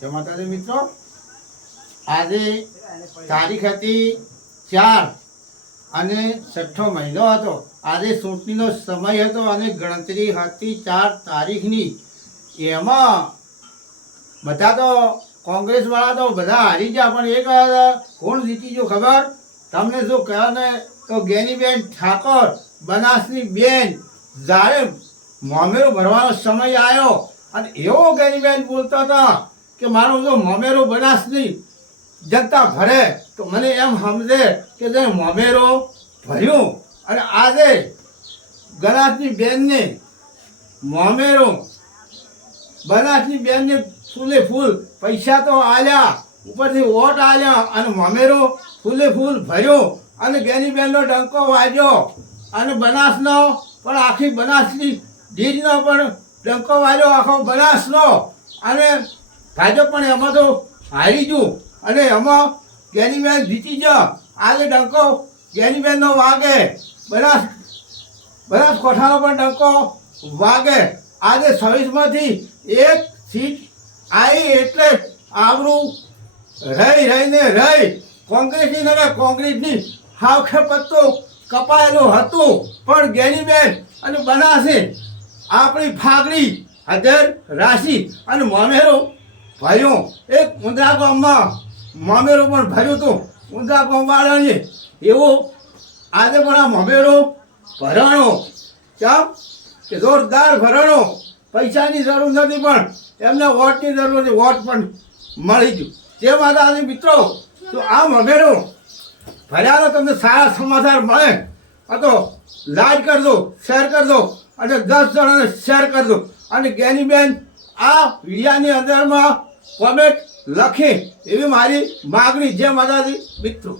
જય માતાજી મિત્રો, આજે તારીખ હતી 4 અને 6ઠો મહિનો હતો. આજે ચૂંટણીનો સમય હતો અને ગણતરી હતી 4 તારીખની. એમાં બધા તો કોંગ્રેસવાળા તો બધા હારી ગયા, પણ એક કોણ જીતી ગયો ખબર તમને? જો કહે ને તો ગેનીબેન ઠાકોર, બનાસની બેન. જ્યારે મોમેરું ભરવાનો સમય આવ્યો અને એવો ગેનીબેન બોલતા હતા કે મારું જો મોમેરું બનાસની જનતા ભરે તો મને એમ સમજે કે જે મોમેરો ભર્યું. અને આજે બનાસની બેનને મોમેરો બનાસની બેનને ફૂલે ફૂલ પૈસા તો આલ્યા, ઉપરથી વોટ આલ્યા અને મોમેરો ફૂલે ફૂલ ભર્યો અને ગેનીબેનનો ડંકો વાગ્યો અને બનાસનો પણ આખી બનાસની ડીજનો પણ ડંકો વાગ્યો, આખો બનાસનો. અને ભાજપ પણ એમાં તો હારી ગયું અને એમાં ગેનીબેન જીતી ગયો. આજે ડંકો ગેનીબેનનો વાગે, બનાસકાંઠાનો પણ ડંકો વાગે. આજે 26માંથી એક સીટ આવી એટલે આવરું રહીને કોંગ્રેસની નગર કોંગ્રેસની હાવખે પત્તો કપાયેલું હતું. પણ ગેનીબેન અને બનાસે આપણી ફાગડી હજાર રાશી અને મોમેરો ભર્યું. એક ઊંધા ગામમાં મોમેરો પણ ભર્યું હતું ઊંધા ગામવાળાને. એવું આજે પણ આ મોમેરો ભરાણો કેમ કે જોરદાર ભરાણો. પૈસાની જરૂર નથી પણ એમને વોટની જરૂર નથી, વોટ પણ મળી ગયું. જે મારા મિત્રો તો આ મોમેરો ભર્યાનો તમને સારા સમાચાર મળે તો લાઈક કરી દો, શેર કરી દો અને 10 જણાને શેર કરી દો. અને ગેનીબેન આ વિડિયાની અંદરમાં કોમેન્ટ લખે એવી મારી માગણી. જે માતાજી મિત્રો.